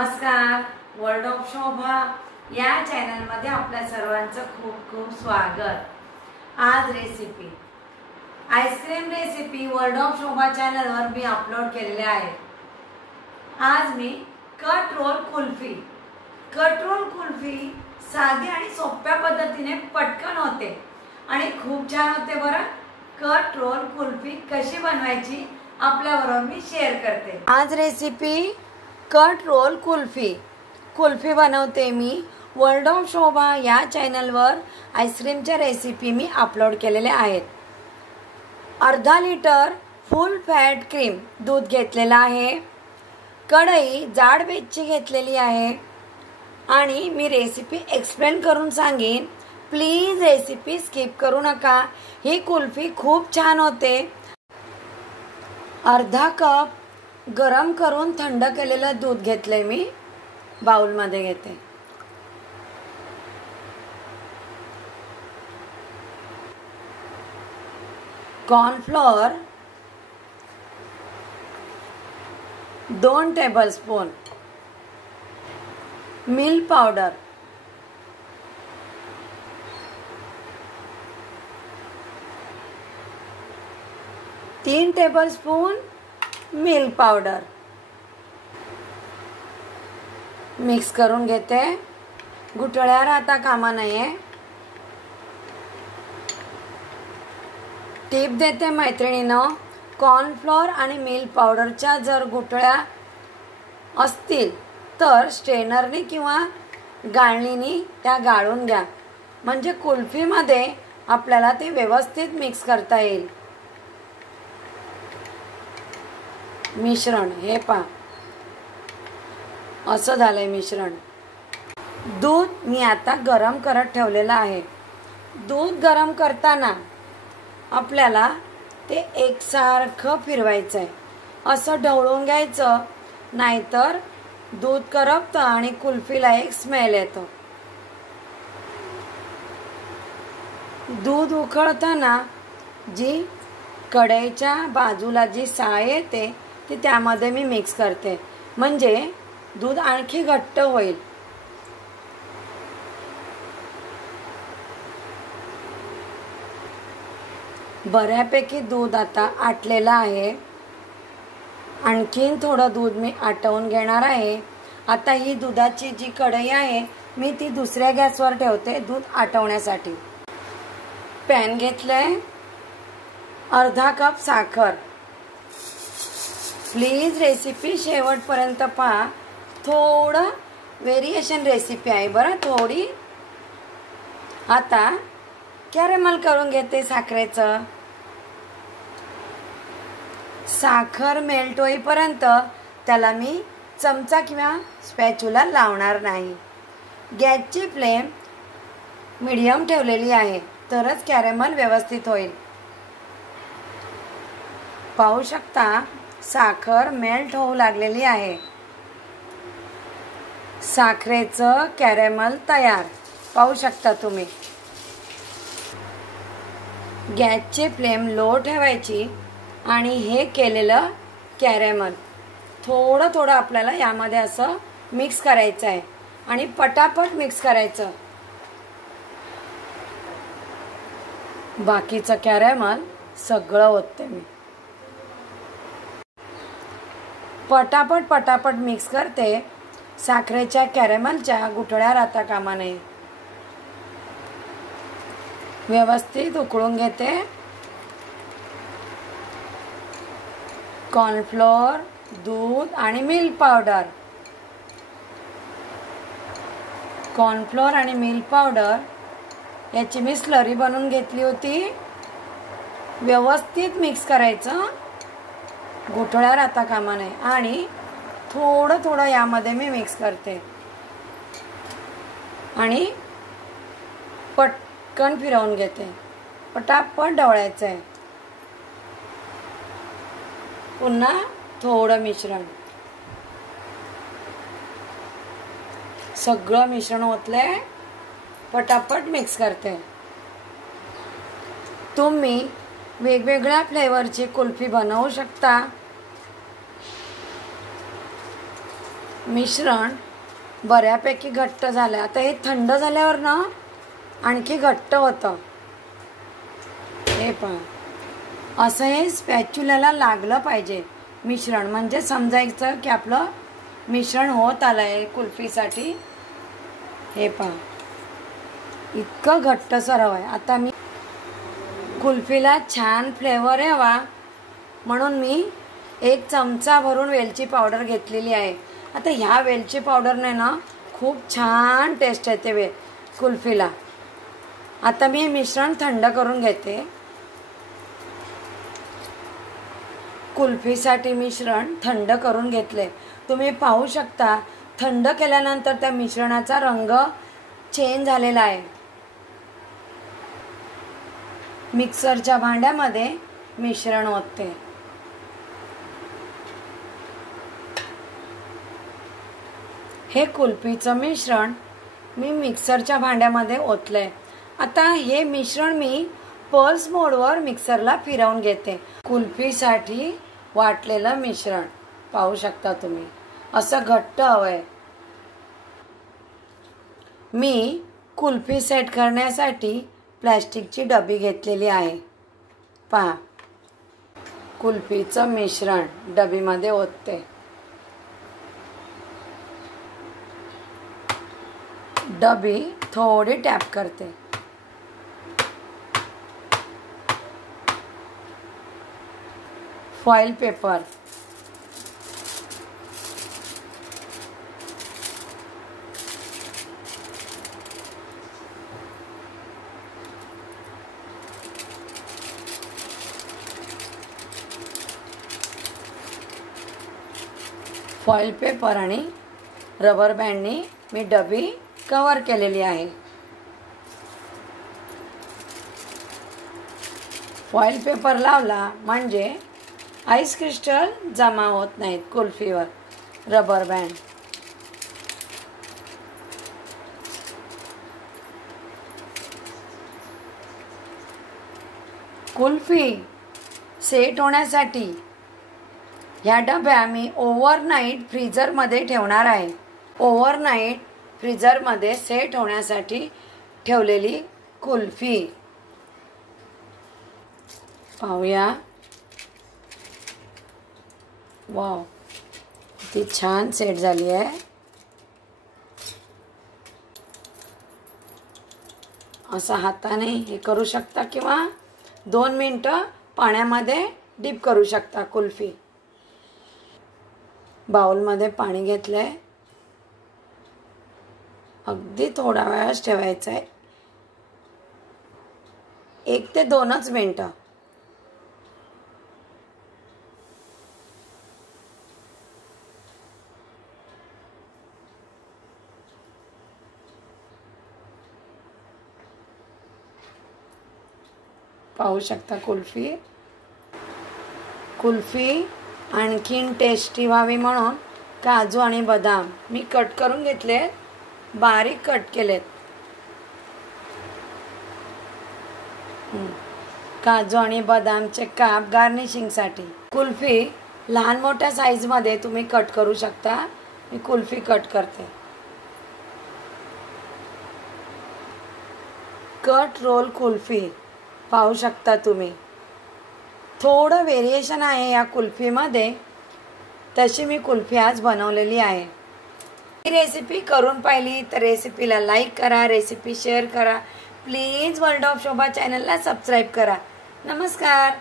नमस्कार. World of शोभा या चॅनलमध्ये आपल्या सर्वांचं खूप खूप स्वागत. आज recipe ice cream recipe world of Shobha चॅनलवर मी अपलोड केलेले आहे. आज मी कट रोल कुल्फी साधी आणि सोप्या पद्धतीने पटकन होते आणि खूप छान होते बरं. कट रोल कुल्फी कशी बनवायची आपल्याबरोबर मी शेअर करते. आज रेसिपी कट रोल कुल्फी बनवते मी. वर्ल्ड ऑफ शोभा या चॅनलवर आईस्क्रीमच्या रेसिपी मी अपलोड केलेल्या आहेत. अर्धा लिटर फुल फॅट क्रीम दूध घेतलेलं आहे. कढई जाड बेचची घेतलेली आहे आणि मी रेसिपी एक्सप्लेन करून सांगेन. प्लीज रेसिपी स्किप करू नका. ही कुल्फी खूप छान होते. अर्धा कप गरम करून थंड केलेलं दूध घेतले मी. बाउलमध्ये घेते. Cornflour 2 tablespoon, milk powder 3 tablespoon milk powder mix करून घेते. गुठळ्या राहता कामा नये. टिप देते मैत्रिणीनं, कॉर्नफ्लोअर आणि मिल्क पावडरच्या जर गुठळ्या असतील तर स्ट्रेनरने किंवा गाळणीने त्या गाळून घ्या, म्हणजे कुल्फीमध्ये आपल्याला ते व्यवस्थित मिक्स करता येईल. मिश्रण हे पहा, असं झालंय मिश्रण. दूध मी आता गरम करत ठेवलेलं आहे. दूध गरम करताना आपल्याला ते एकसारखं फिरवायचं आहे. असं ढवळून घ्यायचं, नाहीतर दूध करपतं आणि कुल्फीला एक स्मेल येतो. दूध उकळताना जी कढईच्या बाजूला जी साय येते ती त्यामध्ये मी मिक्स करते, म्हणजे दूध आणखी घट्ट होईल. बऱ्यापैकी दूध आता आटलेलं आहे. आणखीन थोडं दूध मी आटवून घेणार आहे. आता ही दुधाची जी कढई आहे मी ती दुसऱ्या गॅसवर ठेवते दूध आटवण्यासाठी. पॅन घेतलंय. अर्धा कप साखर. प्लीज रेसिपी शेवटपर्यंत पहा. थोडं व्हेरिएशन रेसिपी आहे बरं, थोडी. आता कॅरेमल करून घेते साखरेचं. साखर मेल्ट होईपर्यंत त्याला मी चमचा किंवा स्पॅच्युला लावणार नाही. गॅसची फ्लेम मीडियम ठेवलेली आहे, तरच कॅरेमल व्यवस्थित होईल. पाहू शकता साखर मेल्ट होऊ लागलेली आहे. साखरेचं कॅरेमल तयार पाहू शकता तुम्ही. गॅसची फ्लेम लो ठेवायची आणि हे केलेलं कॅरेमल थोडं थोडं आपल्याला यामध्ये असं मिक्स करायचं आहे आणि पटापट मिक्स करायचं. बाकीचं कॅरेमल सगळं ओतते मी. पटापट मिक्स करते. साखरेच्या कॅरेमलच्या गुठळ्या राहता कामा नये. व्यवस्थित उकळून घेते. कॉर्नफ्लोअर, दूध आणि मिल्क पावडर. कॉर्नफ्लोअर आणि मिल्क पावडर याची मी स्लरी बनवून घेतली होती. व्यवस्थित मिक्स करायचं, गुठळ्या राहता कामा नये. आणि थोडं यामध्ये मी मिक्स करते आणि पटकन फिरवून घेते. पटापट ढवळायचं आहे. पुन्हा थोडं मिश्रण. सगळं मिश्रण ओतलंय. पटापट मिक्स करते. तुम्ही वेगवेगळ्या फ्लेवरची कुल्फी बनवू शकता. मिश्रण बऱ्यापैकी घट्ट झालं. आता हे थंड झाल्यावर ना आणखी घट्ट होतं. हे पहा, असं हे स्पॅच्युलाला लागलं पाहिजे मिश्रण, म्हणजे समजायचं की आपलं मिश्रण होत आलं आहे कुल्फीसाठी. हे पहा, इतकं घट्ट सरव आहे. आता मी कुल्फीला छान फ्लेवर यावा म्हणून मी 1 चमचा भरून वेलची पावडर घेतलेली आहे. आता ह्या वेलची पावडरने ना खूप छान टेस्ट येते कुल्फीला. आता मी हे मिश्रण थंड करून घेते. कुल्फीसाठी मिश्रण थंड करून घेतले. तुम्ही पाहू शकता थंड केल्यानंतर त्या मिश्रणाचा रंग चेंज झालेला आहे. मिक्सरच्या भांड्यामध्ये मिश्रण ओतते. हे कुल्फीचं मिश्रण मी मिक्सरच्या भांड्यामध्ये ओतलंय. आता हे मिश्रण मी पल्स मोडवर मिक्सरला फिरवून घेते. कुल्फीसाठी वाटलेलं मिश्रण पाहू शकता तुम्ही, असं घट्ट हवंय. मी कुल्फी सेट करण्यासाठी प्लॅस्टिकची डबी घेतलेली आहे. पहा, कुल्फीचं मिश्रण डबीमध्ये ओतते. डबी थोडी टॅप करते. फॉइल पेपर, फॉइल पेपर आणि रबर बँडनी मी डबी कव्हर केलेली आहे. फॉइल पेपर लावला म्हणजे आईस क्रिस्टल जमा होत नाहीत कुल्फीवर. रबर बँड, कुल्फी सेट होण्यासाठी ह्या डब्या मी ओव्हरनाईट फ्रीजरमध्ये ठेवणार आहे. ओव्हरनाईट फ्रीजरमध्ये सेट होण्यासाठी ठेवलेली कुल्फी पाहूया. वाव, ती छान सेट झाली आहे. असं हाताने हे करू शकता किंवा 2 मिनिटं पाण्यामध्ये डिप करू शकता कुल्फी. बाउलमध्ये पाणी घेतलंय. अगदी थोडा वेळच ठेवायचं आहे, 1 ते 2च मिनिटं. पाहू शकता कुल्फी आणखीन टेस्टी व्हावी म्हणून काजू आणि बदाम मी कट करून घेतले, बारीक कट केलेत. काजू आणि बदामचे काप गार्निशिंगसाठी. कुल्फी लहान मोठ्या साईजमध्ये तुम्ही कट करू शकता. मी कुल्फी कट करते. कट रोल कुल्फी पाहू शकता तुम्ही. थोडं व्हेरिएशन आहे या कुल्फीमध्ये, तशी मी कुल्फी आज बनवलेली आहे. ही रेसिपी करून पाहिली तर रेसिपीला लाईक करा, रेसिपी शेअर करा. प्लीज वर्ल्ड ऑफ शोभा चॅनलला सबस्क्राईब करा. नमस्कार.